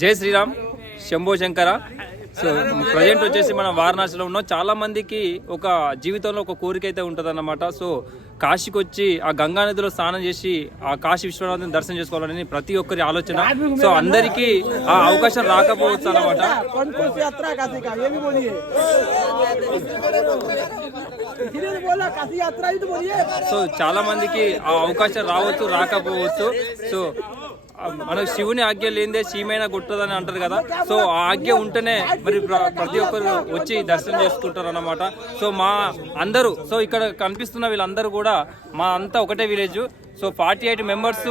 జై Shriram Shambho Shankara. So present వచ్చేసి మనం వారణాసిలో ఉన్నాం. చాలా మందికి ఒక జీవితంలో ఒక కోరిక అయితే ఉంటుందన్నమాట. సో కాశీకి వచ్చి ఆ గంగా నదిలో స్నానం చేసి ఆ కాశీ విశ్వనాథ్ని దర్శనం చేసుకోవాలని ప్రతి ఒక్కరి ఆలోచన. సో అందరికీ ఆ అవకాశం రాకపోవచ్చు అన్నమాట. సో చాలా మందికి ఆ అవకాశం రావచ్చు రాకపోవచ్చు. సో మన మనకు శివుని ఆజ్ఞ లేనిదే సీమైనా గుట్టదని అంటారు కదా. సో ఆ ఆజ్ఞ ఉంటేనే మరి ప్ర- ప్రతి ఒక్కరు వచ్చి దర్శనం చేసుకుంటారు అన్నమాట సో మా అందరూ సో ఇక్కడ కనిపిస్తున్న వీళ్ళందరూ కూడా మా అంతా ఒకటే village. So forty eight members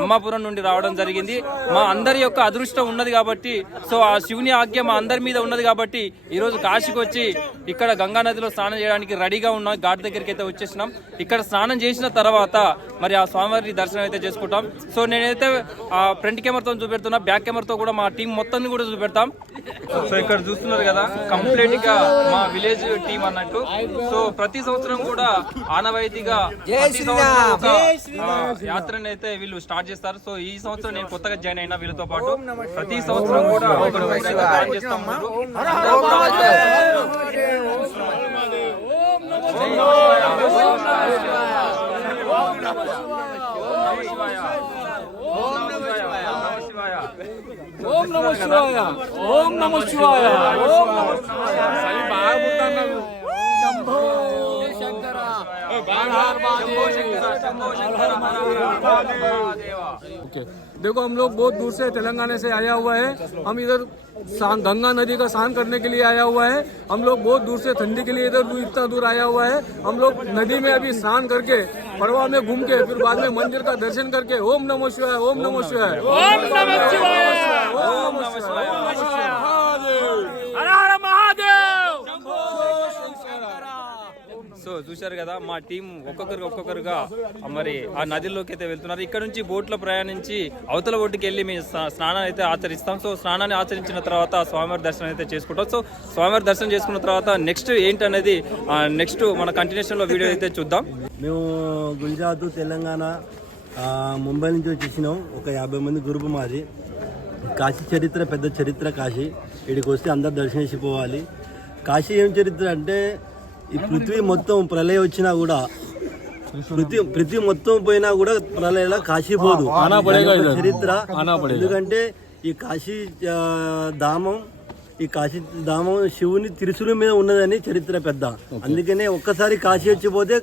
Ammapuram నుండి రావడం జరిగింది. మా అందరి యొక్క అదృష్టం ఉన్నది కాబట్టి సో ఆ శివుని ఆజ్ఞ మా అందరి మీద ఉన్నది కాబట్టి ఈ రోజు కాశీకి వచ్చి ఇక్కడ గంగా నదిలో స్నానం చేయడానికి రెడీగా ఉన్నాం ఘాట్ దగ్గరికి అయితే వచ్చేసినాం. ఇక్కడ స్నానం చేసిన తర్వాత మరి ఆ స్వామివారి దర్శనం అయితే చేసుకుంటాం. సో నేనైతే ఆ ఫ్రంట్ కెమెరాతో చూపెడుతున్నా బ్యాక్ కెమెరాతో కూడా మా టీం మొత్తాన్ని కూడా చూపెడతాం. సో ఇక్కడ చూస్తున్నారు కదా కంప్లీట్గా మా విలేజ్ టీం అన్నట్టు. సో ప్రతి సంవత్సరం కూడా ఆనవాయితీగా యాత్రని అయితే వీళ్ళు స్టార్ట్ చేస్తారు సో ఈ సంవత్సరం నేను కొత్తగా జాయిన్ అయినా వీళ్ళతో పాటు ప్రతి సంవత్సరం కూడా ఓం నమ శివాయ ఓం నమ శివాయ ఓం నమ శంభో శంకర బాలార్ ओके देखो हम लोग बहुत दूर से तेलंगाना से आया हुआ है हम इधर गंगा नदी का स्नान करने के लिए आया हुआ है हम लोग बहुत दूर से ठंडी के लिए इधर इतना दूर आया हुआ है हम लोग नदी में अभी स्नान करके परवा में घूम के फिर बाद में मंदिर का दर्शन करके ओम नमो शिवाय ओम नमो शिवाय ओम नमो शिवाय ओम नमो शिवाय సో చూశారు కదా మా టీం ఒక్కొక్కరు ఒక్కొక్కరుగా మరి ఆ నదిలోకి అయితే వెళ్తున్నారు. ఇక్కడ నుంచి బోట్లో ప్రయాణించి అవతల ఒడ్డుకి వెళ్ళి మేము స్నానాన్ని అయితే ఆచరిస్తాం. సో స్నానాన్ని ఆచరించిన తర్వాత స్వామివారి దర్శనం అయితే చేసుకుంటాం. సో స్వామివారి దర్శనం చేసుకున్న తర్వాత నెక్స్ట్ ఏంటనేది నెక్స్ట్ మన కంటిన్యూషన్లో వీడియో అయితే చూద్దాం. మేము గుజరాత్ తెలంగాణ ముంబై నుంచి వచ్చేసినాం. ఒక యాభై మంది గ్రూప్ మాది. కాశీ చరిత్ర పెద్ద చరిత్ర కాశీ. ఇక్కడికి వస్తే అందరు దర్శనం చేసిపోవాలి కాశీ ఏం చరిత్ర అంటే ఈ పృథ్వీ మొత్తం ప్రళయం వచ్చినా కూడా పృథ్వీ పృథ్వీ మొత్తం పోయినా కూడా ప్రళయంలో కాశీ పోదు చరిత్ర. ఎందుకంటే ఈ కాశీ ధామం ఈ కాశీ ధామం శివుని తిరుసుల మీద ఉన్నదని చరిత్ర పెద్ద. అందుకనే ఒక్కసారి కాశీ వచ్చిపోతే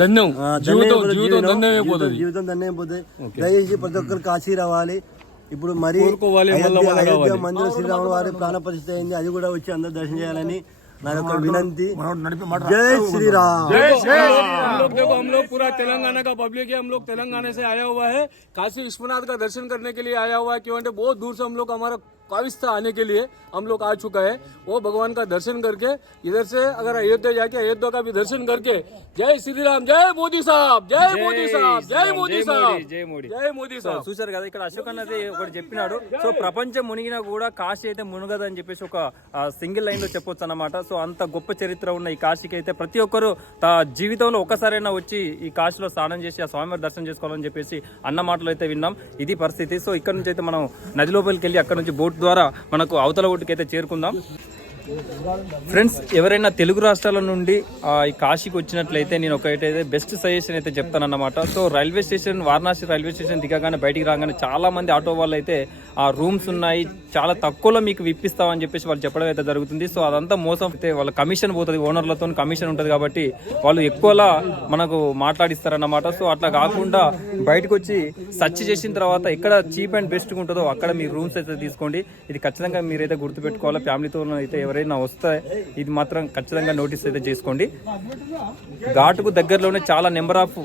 ధన్యం. జీవితం. ధన్యమైపోతుంది. ధన్యమైపోతుంది. దయచేసి ప్రతి ఒక్కరు కాశీ రావాలి. ఇప్పుడు మరి అయోధ్య. మందిర శ్రీరాముల వారి ప్రాణ ప్రతిష్ఠ అయింది. అది కూడా వచ్చి అందరు దర్శనం చేయాలని तो जय श्री राम। जय श्री राम। हम लोग देखो हम लोग पूरा तेलंगाना का पब्लिक है हम लोग तेलंगाना से आया हुआ है। काशी विश्वनाथ का दर्शन करने के लिए आया हुआ है क्यों बहुत दूर से हम लोग हमारा काविश था आने के लिए हम लोग आ चुका है वो भगवान का दर्शन करके इधर से अगर अयोध्या जाके अयोध्या का भी दर्शन करके जय श्री राम जय मोदी साहब जय मोदी साहब जय मोदी साहब జై మోడీ जय मोदी సో साहब చూశారు కదా ఇక్కడ అశోక్ అన్నది ఒకటి చెప్పినాడు సో ప్రపంచం మునిగినా కూడా కాశీ అయితే మునగదు అని చెప్పేసి ఒక సింగిల్ లైన్ లో చెప్పొచ్చు అన్నమాట సో అంత గొప్ప చరిత్ర ఉన్న ఈ కాశీకి అయితే ప్రతి ఒక్కరు తా జీవితంలో ఒక్కసారైనా వచ్చి ఈ కాశీలో స్నానం చేసి ఆ స్వామివారి దర్శనం చేసుకోవాలని చెప్పేసి అన్న మాటలు అయితే విన్నాం ఇది పరిస్థితి సో ఇక్కడ నుంచి అయితే మనం నది లోపలికి వెళ్ళి అక్కడ నుంచి బోట్ ద్వారా మనకు అవతల ఒడ్డుకైతే చేరుకుందాం. ఫ్రెండ్స్ ఎవరైనా తెలుగు రాష్ట్రాల నుండి ఈ కాశీకి వచ్చినట్లయితే నేను ఒకటైతే బెస్ట్ సజెషన్ అయితే చెప్తానన్నమాట. So railway station Varanasi railway station దిగగానే బయటికి రాగానే చాలా మంది ఆటో వాళ్ళు అయితే ఆ రూమ్స్ ఉన్నాయి. చాలా తక్కువలో మీకు విప్పిస్తామని చెప్పేసి వాళ్ళు చెప్పడం అయితే జరుగుతుంది. సో అదంతా మోసం. అయితే వాళ్ళ కమిషన్ పోతుంది ఓనర్లతో కమిషన్ ఉంటుంది కాబట్టి వాళ్ళు ఎక్కువలా మనకు మాట్లాడిస్తారన్నమాట. సో అట్లా కాకుండా బయటకు వచ్చి సర్చ్ చేసిన తర్వాత ఎక్కడ చీప్ అండ్ బెస్ట్ ఉంటుందో అక్కడ మీ రూమ్స్ అయితే తీసుకోండి. ఇది ఖచ్చితంగా మీరైతే గుర్తుపెట్టుకోవాలి. ఫ్యామిలీతో అయితే ఎవరైనా వస్తే ఇది మాత్రం ఖచ్చితంగా నోటీస్ అయితే చేసుకోండి. ఘాటుకు దగ్గరలోనే చాలా నెంబర్ ఆఫ్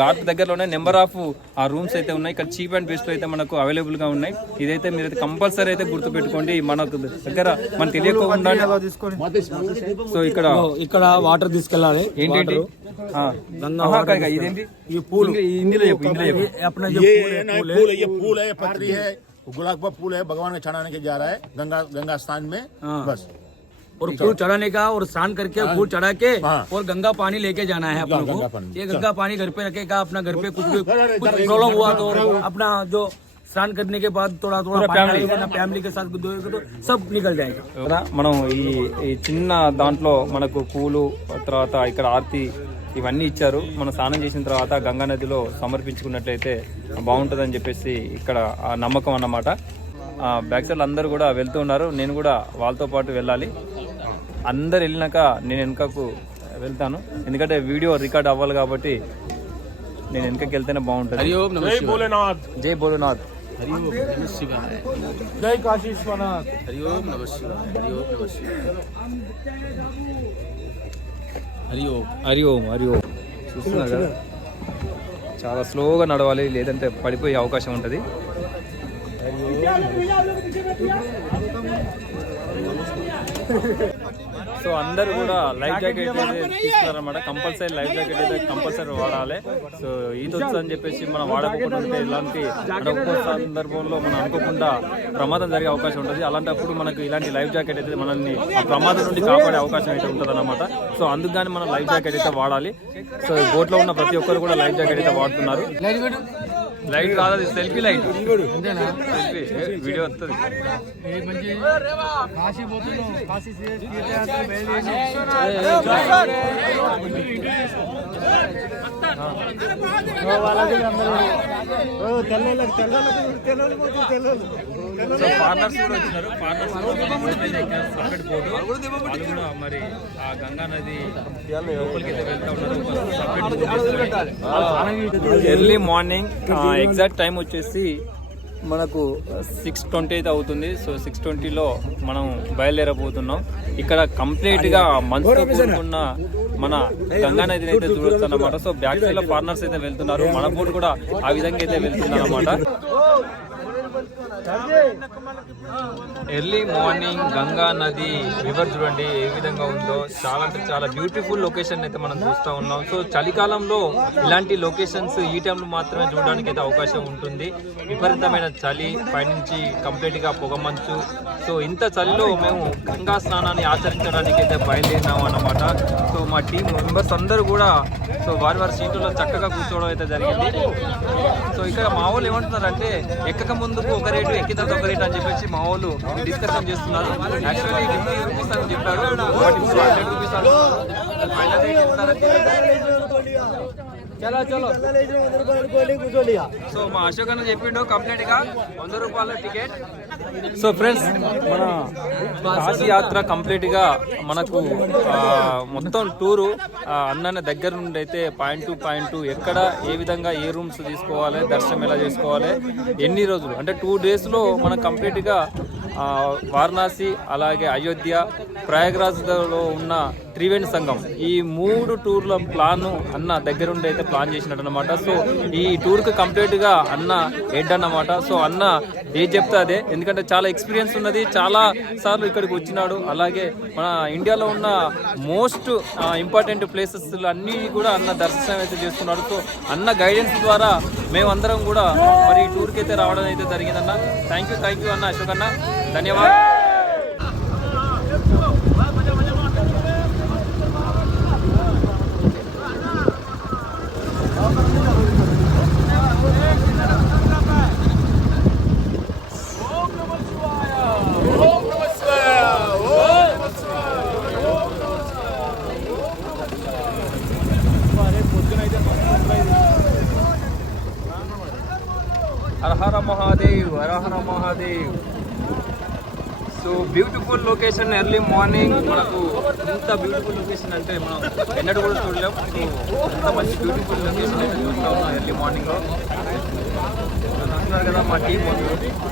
ఘాట్ దగ్గరలోనే నెంబర్ ఆఫ్ ఆ రూమ్స్ అయితే ఉన్నాయి. ఇక్కడ చీప్ అండ్ బెస్ట్ అయితే మనకు అవైలబుల్గా ఉన్నాయి. ఇదైతే మీరైతే కంపల్సరీ అయితే గుర్తుపెట్టుకోండి మనకు దగ్గర మన తెలియకుండా సో ఇక్కడ ఇక్కడ వాటర్ తీసుకెళ్ళాలి ఏంటంటి ఆ, ఆహా, కాక, ఇదేంటి ఇంగ్లీ- ఇందులో చెప్పు ఇందులో చెప్పు अपना ये है ना फूल है ये फूल है पत्री है गुलाब का फूल है भगवान को चढ़ाने के जा रहा है गंगा गंगा स्थान में बस और फूल चढ़ाने का और स्नान करके फूल चढ़ा के हाँ। और गंगा पानी लेके जाना है अपन गंगा को पानी। ये गंगा पानी घर पे रखेगा अपना घर पे कुछ भी कुछ प्रॉब्लम हुआ तो अपना जो स्नान करने के बाद थोड़ा थोड़ा पूरा पानी family? डालेंगे ना फैमिली के साथ धोएंगे तो सब निकल जाएगा కదా మనం ఈ ఈ చిన్న దాంట్లో మనకు పూలు తర్వాత ఇక్కడ ఆర్తి ఇవన్నీ ఇచ్చారు మనం స్నానం చేసిన తర్వాత గంగా నదిలో సమర్పించుకున్నట్లయితే బాగుంటుందని చెప్పేసి ఇక్కడ ఆ నమ్మకం అన్నమాట ఆ బ్యాక్ సైడ్ అందరూ కూడా వెళ్తూ ఉన్నారు నేను కూడా వాళ్ళతో పాటు వెళ్ళాలి అందరు వెళ్ళినాక నేను వెనుకకు వెళ్తాను ఎందుకంటే వీడియో రికార్డ్ అవ్వాలి కాబట్టి నేను వెనుకకి వెళ్తేనే బాగుంటుంది जय भोलेनाथ జై భోలేనాథ్ హరి ఓం నమ శివాయ జై హరి ఓం నమ శివాయ హరి ఓం నమ శివాయ హరి ఓం హరి ఓం కదా చాలా స్లోగా నడవాలి లేదంటే పడిపోయే అవకాశం ఉంటుంది. హరి ఓం సో అందరు కూడా లైఫ్ జాకెట్ అయితే తీసుకున్నారన్నమాట. కంపల్సరీ లైఫ్ జాకెట్ అయితే కంపల్సరీ వాడాలి. సో ఈత అని చెప్పేసి మనం వాడకుండా ఇలాంటి ఒక్కో సందర్భంలో మనం అనుకోకుండా ప్రమాదం జరిగే అవకాశం ఉంటుంది. అలాంటప్పుడు మనకు ఇలాంటి లైఫ్ జాకెట్ అయితే మనల్ని ఆ ప్రమాదం నుండి కాపాడే అవకాశం అయితే ఉంటుంది సో అందుకు మనం లైఫ్ జాకెట్ అయితే వాడాలి. సో బోట్లో ఉన్న ప్రతి ఒక్కరు కూడా లైఫ్ జాకెట్ అయితే వాడుతున్నారు. లైట్ కాదు అది సెల్ఫీ లైట్. సెల్ఫీ. వీడియో వస్తుంది. సో ఫార్నర్స్ కూడా వచ్చినారు. ఫార్నర్స్ సపరేట్ బోటు వాళ్ళు కూడా మరి ఆ గంగా నది లోపలికి వెళ్తా ఉన్నారు. ఎర్లీ మార్నింగ్ ఎగ్జాక్ట్ టైం వచ్చేసి మనకు సిక్స్ ట్వంటీ అయితే అవుతుంది సో సిక్స్ ట్వంటీలో మనం బయలుదేరబోతున్నాం. ఇక్కడ కంప్లీట్గా మంచుతో కూడుకున్న మన గంగా నదిని అయితే చూడొచ్చు అన్నమాట. సో బ్యాక్ సైడ్లో ఫార్నర్స్ అయితే వెళ్తున్నారు. మన బోట్ కూడా ఆ విధంగా అయితే వెళ్తుంది అనమాట ఎర్లీ మార్నింగ్ గంగా నది రివర్ చూడండి ఏ విధంగా ఉందో. చాలా అంటే చాలా బ్యూటిఫుల్ లొకేషన్ అయితే మనం చూస్తూ ఉన్నాం. సో చలికాలంలో ఇలాంటి లొకేషన్స్ ఈ టైంలో మాత్రమే చూడడానికి అయితే అవకాశం ఉంటుంది. విపరీతమైన చలి పైనుంచి కంప్లీట్గా పొగమంచు సో ఇంత చలిలో మేము గంగా స్నానాన్ని ఆచరించడానికి అయితే బయలుదేరినాం అన్నమాట. సో మా టీం మెంబర్స్ అందరూ కూడా సో వారి వారి సీట్లలో చక్కగా కూర్చోవడం అయితే జరిగింది. సో ఇక్కడ మా వాళ్ళు ఏమంటున్నారంటే ఎక్కక ముందు ముందుకు ఒక రేటు ఎక్కిన తర్వాత ఒక రేటు అని చెప్పేసి మా వాళ్ళు డిస్కషన్ చేస్తున్నారు. యాక్చువల్లీ ఫిఫ్టీ రూపీస్ అని చెప్పారు. బట్ ఇప్పుడు హండ్రెడ్ రూపీస్ అంటున్నారు ఫైనల్ రేట్ ఎంత చలో చలో. సో మా అశోక్ అన్న చెప్పిండు కంప్లీట్గా. వంద రూపాయల టికెట్ సో ఫ్రెండ్స్ మన కాశీ యాత్ర కంప్లీట్గా మనకు మొత్తం టూరు అన్న దగ్గర నుండి అయితే పాయింట్ టు పాయింట్ ఎక్కడ ఏ విధంగా ఏ రూమ్స్ తీసుకోవాలి దర్శనం ఎలా చేసుకోవాలి ఎన్ని రోజులు? అంటే టూ డేస్లో మనం కంప్లీట్గా వారణాసి అలాగే అయోధ్య ప్రయాగరాజ్లో ఉన్న త్రివేణి సంఘం ఈ మూడు టూర్ల ప్లాన్ అన్న దగ్గరుండి అయితే ప్లాన్ చేసినట్టు అనమాట సో ఈ టూర్కి కంప్లీట్గా అన్న హెడ్ అన్నమాట సో అన్న ఏది చెప్తే అదే. ఎందుకంటే చాలా ఎక్స్పీరియన్స్ ఉన్నది. చాలా సార్లు ఇక్కడికి వచ్చినాడు. అలాగే మన ఇండియాలో ఉన్న మోస్ట్ ఇంపార్టెంట్ ప్లేసెస్ అన్నీ కూడా అన్న దర్శనం అయితే చేస్తున్నాడు. సో అన్న గైడెన్స్ ద్వారా మేమందరం కూడా మరి ఈ టూర్కి అయితే రావడం అయితే జరిగిందన్న. థ్యాంక్ యూ థ్యాంక్ యూ అన్న అశోక్ అన్న. ధన్యవాదాలు Hara Hara Mahadev Hara Hara Mahadev so beautiful location early morning మనకు ఎంత బ్యూటిఫుల్ లొకేషన్ అంటే మనం ఎన్నడూ కూడా చూడలేం. ఎంత మంచి బ్యూటిఫుల్ లొకేషన్ అయితే చూస్తూ ఉన్నాం ఎర్లీ మార్నింగ్ అంటున్నారు కదా మా టీం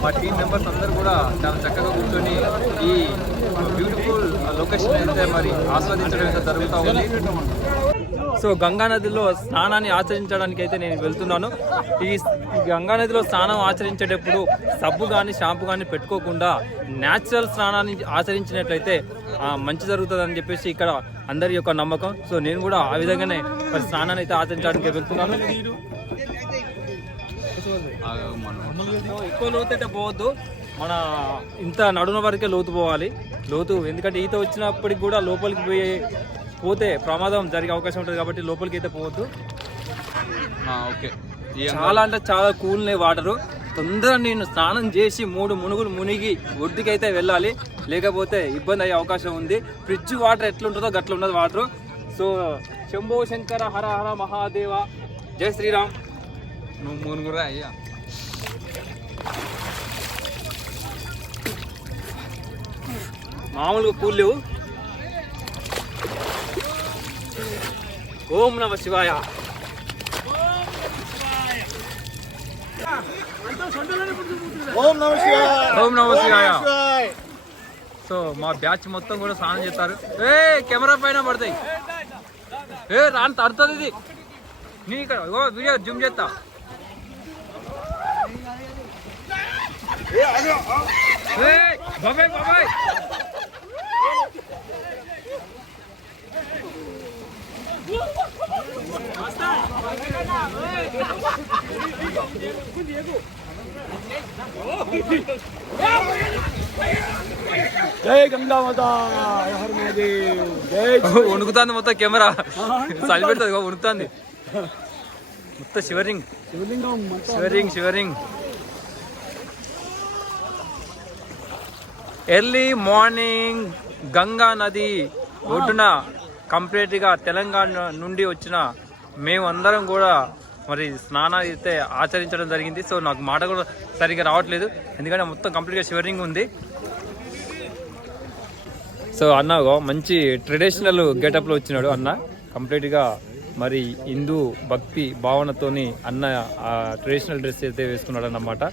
మా టీం మెంబర్స్ అందరూ కూడా చాలా చక్కగా కూర్చొని ఈ బ్యూటిఫుల్ లొకేషన్ అయితే మరి ఆస్వాదించడం అయితే జరుగుతూ ఉంది. సో గంగా నదిలో స్నానాన్ని ఆచరించడానికి అయితే నేను వెళ్తున్నాను. ఈ ఈ గంగా నదిలో స్నానం ఆచరించేటప్పుడు సబ్బు కానీ షాంపూ కానీ పెట్టుకోకుండా న్యాచురల్ స్నానాన్ని ఆచరించినట్లయితే మంచి జరుగుతుందని చెప్పేసి ఇక్కడ అందరి యొక్క నమ్మకం. సో నేను కూడా ఆ విధంగానే మరి స్నానాన్ని అయితే ఆచరించడానికి వెళ్తున్నాను. ఎక్కువ లోతు అయితే పోవద్దు. మన ఇంత నడున వరకే లోతు పోవాలి. లోతు ఎందుకంటే ఈత వచ్చినప్పటికి కూడా లోపలికి పోయే పోతే ప్రమాదం జరిగే అవకాశం ఉంటుంది కాబట్టి లోపలికి అయితే పోవద్దు. ఓకే. చాలా అంటే చాలా కూల్ వాటరు తొందరగా నేను స్నానం చేసి మూడు మునుగులు మునిగి ఒడ్డుకైతే వెళ్ళాలి. లేకపోతే ఇబ్బంది అయ్యే అవకాశం ఉంది. ఫ్రిడ్జ్ వాటర్ ఎట్లుంటుందో గట్ల ఉన్నది వాటర్. సో శంభో శంకర హర హర మహాదేవ. జై శ్రీరామ్. నువ్వు మునుగురా అయ్యా. మామూలుగా పూలు లేవు. ఓం నమ శివాయ. ఓం నమ ఓం నమ శివాయ. సో మా బ్యాచ్ మొత్తం కూడా స్నానం చేస్తారు. ఏ కెమెరా పైన పడతాయి. ఏ రాని తడుతుంది ఇది. నేను ఇక్కడ ఓ వీడియో జూమ్ చేస్తా. బాబాయ్ బాబాయ్. వణుకుతుంది మొత్తం కెమెరా. చలి పెడుతుంది వణుకుతుంది. మొత్తం shivering. Shivering shivering. Early morning Ganga నది ఒడ్డున కంప్లీట్గా తెలంగాణ నుండి వచ్చిన మేమందరం కూడా మరి స్నానాలు అయితే ఆచరించడం జరిగింది. సో నాకు మాట కూడా సరిగ్గా రావట్లేదు. ఎందుకంటే మొత్తం కంప్లీట్గా షివరింగ్ ఉంది. సో అన్న మంచి ట్రెడిషనల్ గెటప్లో వచ్చినాడు అన్న. కంప్లీట్గా మరి హిందూ భక్తి భావనతోని అన్న ఆ ట్రెడిషనల్ డ్రెస్ అయితే వేసుకున్నాడు అన్నమాట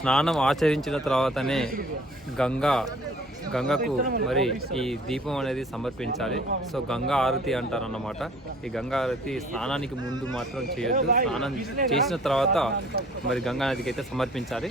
స్నానం ఆచరించిన తర్వాతనే గంగా గంగకు మరి ఈ దీపం అనేది సమర్పించాలి. సో గంగా ఆరతి అంటారు అన్నమాట ఈ గంగా ఆరతి స్నానానికి ముందు మాత్రం చేయొద్దు. స్నానం చేసిన తర్వాత మరి గంగా నదికి అయితే సమర్పించాలి.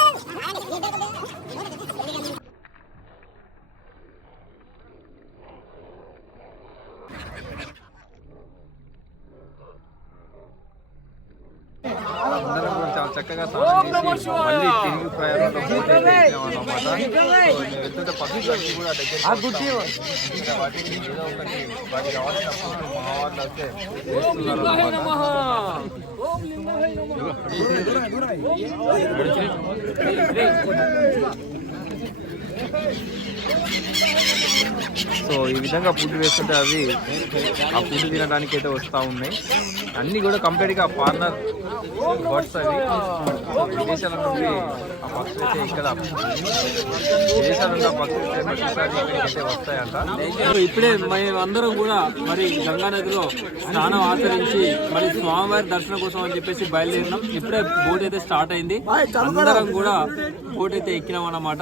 అందరం కూడా చాలా చక్కగా స్నానం చేసి మళ్ళీ తిరిగి ప్రయాణంలో boat అయితే ఎక్కామన్నమాట. సో మేము వెళ్తుంటే పక్షులు అన్నీ కూడా దగ్గరికి వస్తాయి. వాటికి ఏదో ఒకటి వాటికి కావాల్సినప్పుడు మా వాళ్ళు అయితే వేస్తున్నారు అన్నమాట. సో ఈ విధంగా ఫుడ్ వేస్తుంటే అవి ఆ ఫుడ్ తినడానికి అయితే వస్తూ ఉన్నాయి. అన్నీ కూడా కంప్లీట్గా పార్ట్నర్ బర్డ్స్ అవి. విదేశాల నుండి ఆ పక్షులు అయితే ఇక్కడ విదేశాల నుండి ఆ పక్షులు అయితే వస్తాయంట. ఇప్పుడే మేము అందరం కూడా మరి గంగానదిలో స్నానం ఆచరించి మరి స్వామివారి దర్శనం కోసం అని చెప్పేసి బయలుదేరినాం. ఇప్పుడే బోట్ అయితే స్టార్ట్ అయింది. అందరం కూడా బోట్ అయితే ఎక్కినాం అన్నమాట.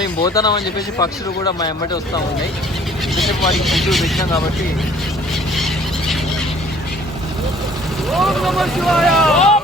మేము పోతున్నాం అని చెప్పేసి పక్షులు కూడా మా ఎమ్మటి వస్తూ ఉన్నాయి. ఎందుకంటే వారికి ఫుడ్ పెట్టినాం కాబట్టి. ఓం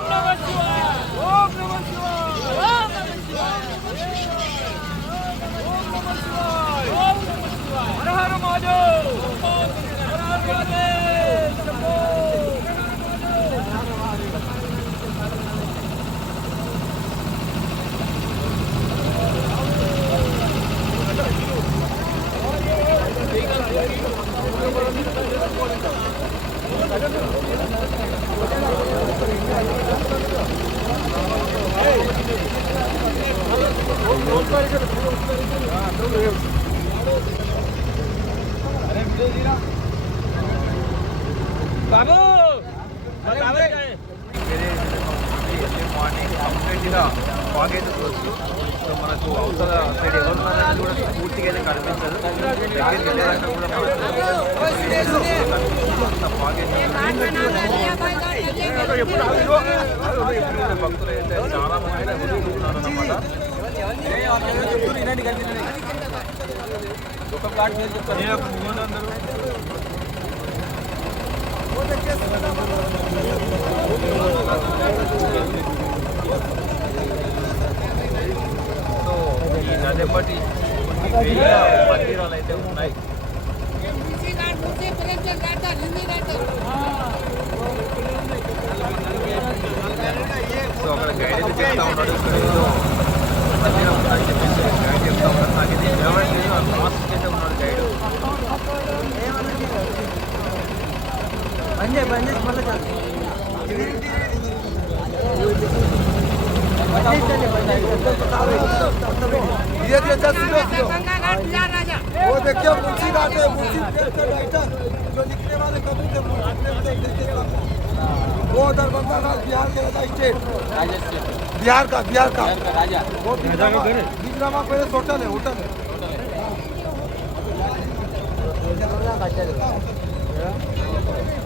సో ఈ నదెప్పటి కొన్ని వేల మందిరాలు అయితే ఉన్నాయి సో అక్కడ గైడ్ అయితే చెప్తా ఉన్నాడు ఇక్కడ ఏదో మందిరం ఉందని చెప్పేసి గైడ్ చెప్తా ఉన్నాడు నాకు ఇది ఎవరైనా లేదు లాస్ట్ అయితే ఉన్నాడు గైడ్ पंजे पंजे मतलब चलते धीरे धीरे चल सुनो सुनो वो देखिए मुंशी घाट है मुंशी राइटर जो लिखने वाले कभी थे वो दरभंगा घाट बिहार के राजा स्टेट। बिहार का बिहार का। वो विक्रमा पैलेस होटल है होटल है। Yeah.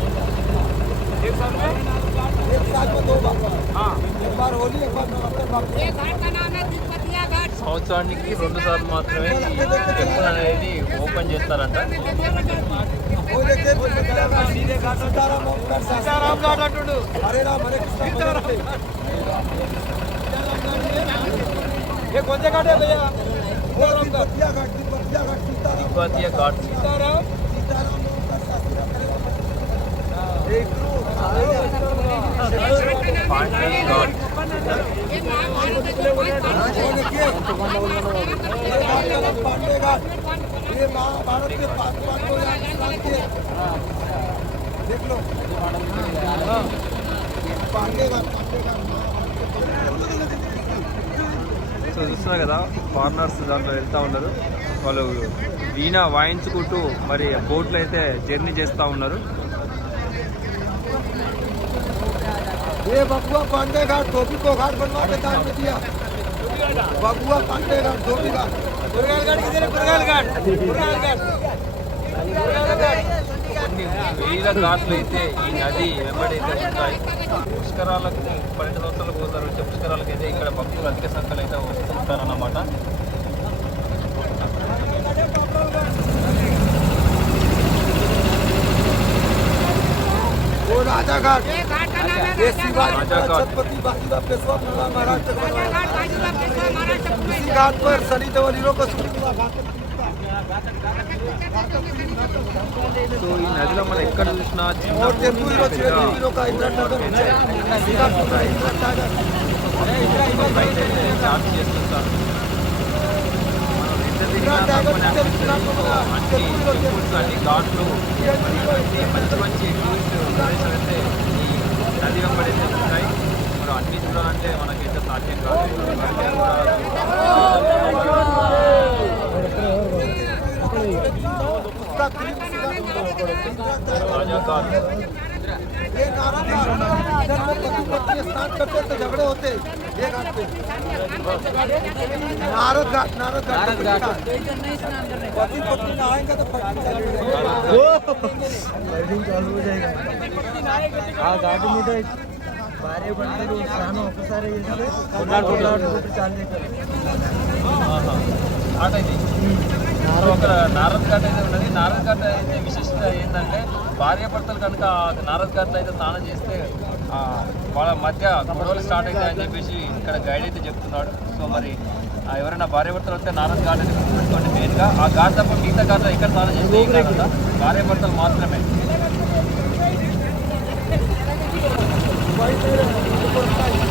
एक साल में? एक साल में दो बार। हाँ। एक बार होली एक बार नवरात्र ये घाट का नाम है तिरुपतिया घाट। సంవత్సరానికి రెండు సార్లు మాత్రమే టెంపుల్ అనేది ఓపెన్ చేస్తారంట సీతారాం ఘాట్ అంటుడు హరే రామ్ హరే కృష్ణ సీతారాం ये कौन से घाट है भैया? तिरुपतिया घाट तिरुपतिया घाट सीताराम ये महाभारत के पांच वो देखिए ये घाट का नाम पांडे घाट ये महाभारत के पांच पांडव यहाँ स्नान किए देख लो हाँ। पांडे घाट पांडे घाट సో చూస్తున్నారు కదా ఫారినర్స్ దాంట్లో వెళ్తూ ఉన్నారు వాళ్ళు వీణ వాయించుకుంటూ మరి బోట్లు అయితే జర్నీ చేస్తూ ఉన్నారు ये बबुआ पांडे घाट धोबी को घाट बनवा के दान में दिया बबुआ पांडे घाट धोबी घाट गुरगाल घाट किधर है गुरगाल घाट गुरगाल घाट కొన్ని వేల ఘాట్లు అయితే ఈ నది వెంబడైతే ఉంటాయి పుష్కరాలకు పన్నెండు సంవత్సరాలు పోతారు వచ్చే పుష్కరాలకు అయితే ఇక్కడ భక్తులు అధిక సంఖ్యలో అయితే వస్తూ वो राजा घाट ये घाट का नाम है ये राजा शिवाजी घाट राजा घाट। छत्रपति बाजीराव पेशवा महाराज तक राजा बनवाया घाट बाजूला पेशवा महाराष्ट्र पुणे इसी घाट पर शनि देवल हीरो को शूटिंग हुआ घाट సో ఈ నదిలో మనం ఎక్కడ చూసినా చిన్న और तेलुगु हीरो चिरंजीवी అన్ని టెంపుల్స్ మంచి మంచి టూరిస్ట్ ప్రదేశాలు అయితే ఈ నది ఉంటాయి ఇప్పుడు అన్ని చూడాలంటే మనకైతే సాధ్యం కాదు కాదు ये नारा था जन्म पति पत्नी स्थान स्नान करते तो झगड़े होते ये घाट पे नारद घाट नारद घाट नारद घाट पति पत्नी नहाएंगे तो पत्नी ఆ ఘాటు మీద భార్య భర్తలు స్నానం ఒకసారి చేస్తే చాలు ఆట ఇది సో ఒక నారద్ ఘాట్ అయితే ఉన్నది నారద్ ఘాట్ అయితే విశిష్టత ఏంటంటే భార్యాభర్తలు కనుక నారద్ గారితో అయితే స్నానం చేస్తే వాళ్ళ మధ్య గొడవలు స్టార్ట్ అవుతాయని చెప్పేసి ఇక్కడ గైడ్ అయితే చెప్తున్నాడు. సో మరి ఎవరైనా భార్యభర్తలు వస్తే నారద్ ఘాట్ అని గుర్తుపెట్టుకోండి మెయిన్గా. ఆ ఘాట్ తప్ప మిగతా ఘాట్లో ఎక్కడ స్నానం చేస్తే భార్యభర్తలు మాత్రమే. Thank you.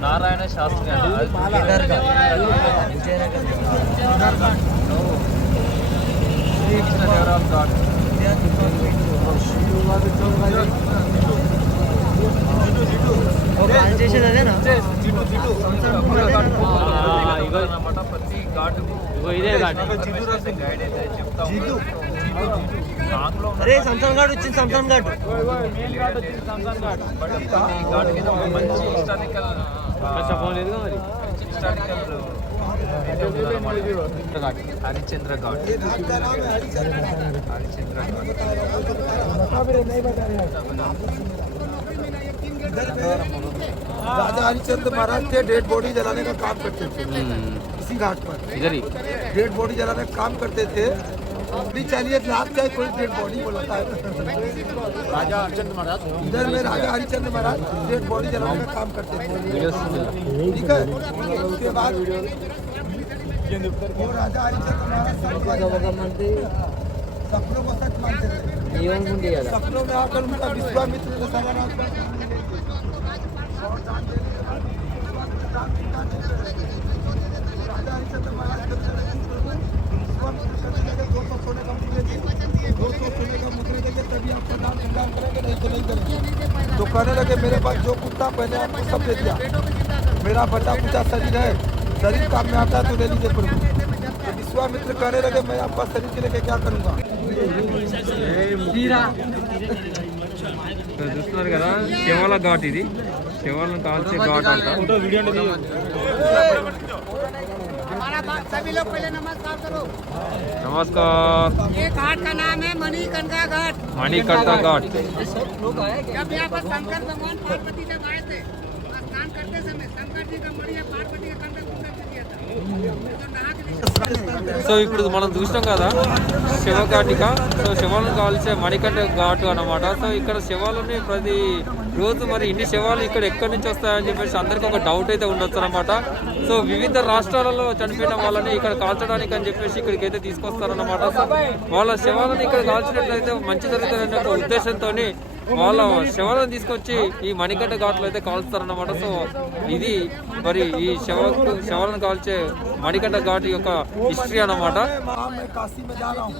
నారాయణ శాస్త్రి శ్రీకృష్ణదేవరాయ ఘాట్ ఆ, ఇగో అన్నమాట ప్రతి ఘాటుకు ఇదే ఘాట్. గైడ్ అయితే చెప్తా ఉన్నాడు. అరే సంతాన్ ఘాట్ వచ్చింది సంతాన్ ఘాట్. బట్ ఈ మంచి హిస్టారికల్ हरिचंद्र राजा हरिचंद्र महाराज थे डेड बॉडी जलाने का काम करते थे। इसी घाट पर। डेड बॉडी जलाने का काम करते थे। भी चलिए लाभ चाहे कोई डेड बॉडी बोलता है। राजा हरिचंद्र महाराज। इधर में राजा हरिचंद्र महाराज डेड बॉडी जलाने का काम करते थे। ठीक है? उसके बाद वो राजा हरिचंद्र महाराज सपनों को सच मानते थे। सपनों में आकर उनका विश्वामित्र कहने लगे मेरे पास जो कुत्ता पहले आपको सब दे दिया मेरा बचा कुचा शरीर है शरीर काम में आता है तो ले लीजिए प्रभु तो विश्वामित्र कहने लगे मैं आपका शरीर के लेके क्या करूंगा చూస్తున్నారు కదా శివాల ఘాట్ ఇది శివాలను కాల్చే ఘాట్ అంట हमारा बात सभी लोग पहले नमस्कार करो। नमस्कार। ये घाट का नाम है मणिकंका घाट। मणिकंका घाट। जब यहाँ पर शंकर भगवान पार्वती जब आए थे तो स्नान करते समय शंकर जी का मणि पार्वती का कंधा दिया था। సో ఇప్పుడు మనం చూసినాం కదా శివఘాటిక. సో శివాలను కాల్చే మణికంఠ ఘాటు అన్నమాట. సో ఇక్కడ శివాలని ప్రతి రోజు మరి ఇన్ని శివాలు ఇక్కడ ఎక్కడి నుంచి వస్తాయని చెప్పేసి అందరికి ఒక డౌట్ అయితే ఉండొచ్చు అనమాట సో వివిధ రాష్ట్రాలలో చనిపోయిన వాళ్ళని ఇక్కడ కాల్చడానికి అని చెప్పేసి ఇక్కడికి అయితే తీసుకొస్తారన్నమాట. సో వాళ్ళ శవాలను ఇక్కడ కాల్చినట్లయితే మంచి జరుగుతుందనే ఒక ఉద్దేశంతో వాళ్ళ శవాలను తీసుకొచ్చి ఈ మణికంఠ ఘాట్లో అయితే కాల్స్తారన్నమాట సో ఇది మరి ఈ శవ శవాలను కాల్చే మణికంఠ ఘాట్ యొక్క హిస్టరీ అన్నమాట माँ मैं काशी में जा रहा हूँ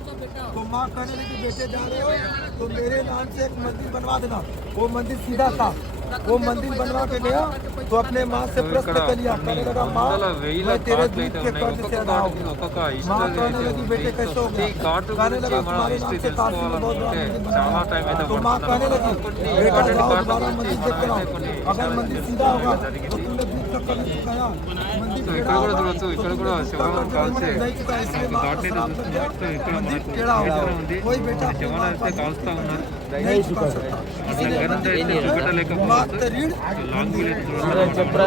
तो माँ कहने लगी बेटे जा रहे हो तो मेरे नाम से एक मंदिर बनवा देना वो मंदिर सीधा था वो मंदिर बनवा के गया तो अपने माँ से प्रश्न कर लिया कहने लगा माँ मैं तेरे दूध के कर्ज से अदा हो। गया माँ कहने लगी बेटे कैसे हो गया कहने लगा तुम्हारे नाम से काशी में बहुत बड़ा तो मंदिर बना तो माँ कहने लगी बेटा जाओ दोबारा मंदिर देख देखना अगर मंदिर सीधा होगा तो तुमने ఇక్కడ కూడా చూడొచ్చు ఇక్కడ కూడా శివరాం కాల్చే ఘాట్లే చూస్తున్నారు ఇక్కడ ఉంది అయితే కాల్స్తా ఉన్నారు చెప్పరా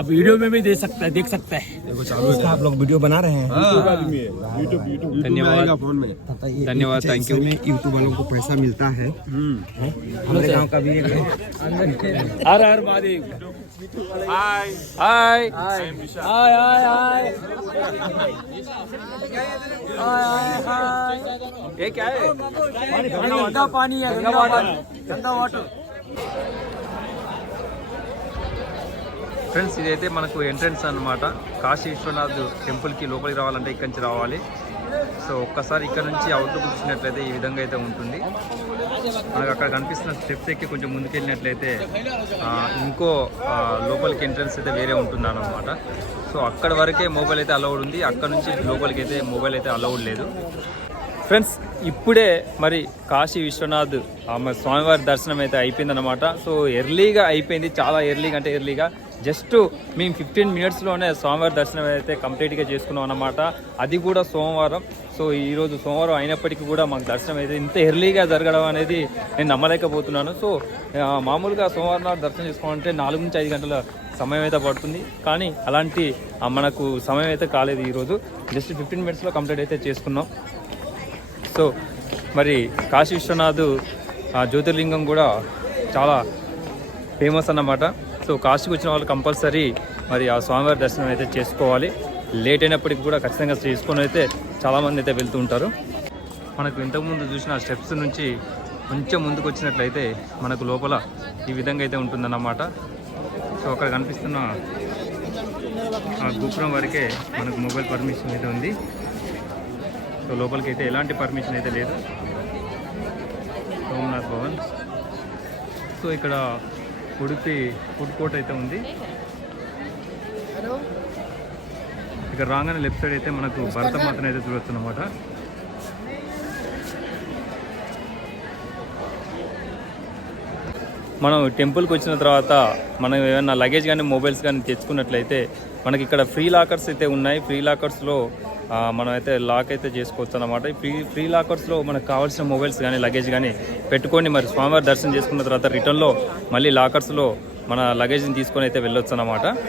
अब वीडियो में भी दे सकता है देख सकता है। आप लोग वीडियो बना रहे हैं। धन्यवाद। धन्यवाद थैंक यू यूट्यूब वालों को पैसा मिलता है। हमारे गाँव का भी हर हर महादेव हाय हाय हाय हाय हाय ये क्या है? गंदा पानी है गंदा पानी। गंदा वाटर ఫ్రెండ్స్ ఇదైతే మనకు ఎంట్రన్స్ అన్నమాట. కాశీ విశ్వనాథ్ టెంపుల్కి లోపలికి రావాలంటే ఇక్కడి నుంచి రావాలి. సో ఒక్కసారి ఇక్కడ నుంచి అవుట్లుక్ చూసినట్లయితే ఈ విధంగా అయితే ఉంటుంది. మనకు అక్కడ కనిపిస్తున్న స్టెప్స్ ఎక్కి కొంచెం ముందుకెళ్ళినట్లయితే ఇంకో లోపలికి ఎంట్రన్స్ అయితే వేరే ఉంటుంది అన్నమాట సో అక్కడ వరకే మొబైల్ అయితే అలౌడ్ ఉంది. అక్కడ నుంచి లోపలికి అయితే మొబైల్ అయితే అలౌడ్ లేదు. ఫ్రెండ్స్ ఇప్పుడే మరి కాశీ విశ్వనాథ్ ఆమె స్వామివారి దర్శనం అయితే అయిపోయిందన్నమాట. సో ఎర్లీగా అయిపోయింది చాలా ఎర్లీగా అంటే ఎర్లీగా. జస్ట్ మేము ఫిఫ్టీన్ మినిట్స్లోనే స్వామివారి దర్శనం అయితే కంప్లీట్గా చేసుకున్నాం అన్నమాట. అది కూడా సోమవారం. సో ఈరోజు సోమవారం అయినప్పటికీ కూడా మాకు దర్శనం అయితే ఇంత ఎర్లీగా జరగడం అనేది నేను నమ్మలేకపోతున్నాను. సో మామూలుగా సోమవారం నాడు దర్శనం చేసుకోవాలంటే నాలుగు నుంచి ఐదు గంటల సమయం అయితే పడుతుంది. కానీ అలాంటి మనకు సమయం అయితే కాలేదు ఈరోజు జస్ట్ ఫిఫ్టీన్ మినిట్స్లో కంప్లీట్ అయితే చేసుకున్నాం. సో మరి కాశీ విశ్వనాథ్ ఆ జ్యోతిర్లింగం కూడా చాలా ఫేమస్ అన్నమాట. సో కాశీకి వచ్చిన వాళ్ళు కంపల్సరీ మరి ఆ స్వామివారి దర్శనం అయితే చేసుకోవాలి. లేట్ అయినప్పటికీ కూడా ఖచ్చితంగా చేసుకొని అయితే చాలామంది అయితే వెళ్తూ ఉంటారు. మనకు ఇంతకుముందు చూసిన స్టెప్స్ నుంచి కొంచెం ముందుకు వచ్చినట్లయితే మనకు లోపల ఈ విధంగా అయితే ఉంటుందన్నమాట. సో అక్కడ కనిపిస్తున్న ఆ గోపురం వరకే మనకు మొబైల్ పర్మిషన్ అయితే ఉంది. సో లోపలికి అయితే ఎలాంటి పర్మిషన్ అయితే లేదు. సోమనాథ్ భవన్. సో ఇక్కడ ఉడిపి ఫుడ్ కోర్ట్ అయితే ఉంది. ఇక్కడ రాగానే లెఫ్ట్ సైడ్ అయితే మనకు భరతమాతను అయితే చూడొచ్చు అనమాట మనం టెంపుల్కి వచ్చిన తర్వాత మనం ఏమైనా లగేజ్ కానీ మొబైల్స్ కానీ తెచ్చుకున్నట్లయితే మనకి ఇక్కడ ఫ్రీ లాకర్స్ అయితే ఉన్నాయి. ఫ్రీ లాకర్స్లో మనమైతే మనం అయితే లాక్ అయితే చేసుకోవచ్చు అనమాట ఫ్రీ ఫ్రీ లాకర్స్లో మనకు కావాల్సిన మొబైల్స్ కానీ లగేజ్ కానీ పెట్టుకొని మరి స్వామివారి దర్శనం చేసుకున్న తర్వాత రిటర్న్లో మళ్ళీ లాకర్స్లో మన లగేజ్ని తీసుకొని అయితే వెళ్ళొచ్చు అనమాట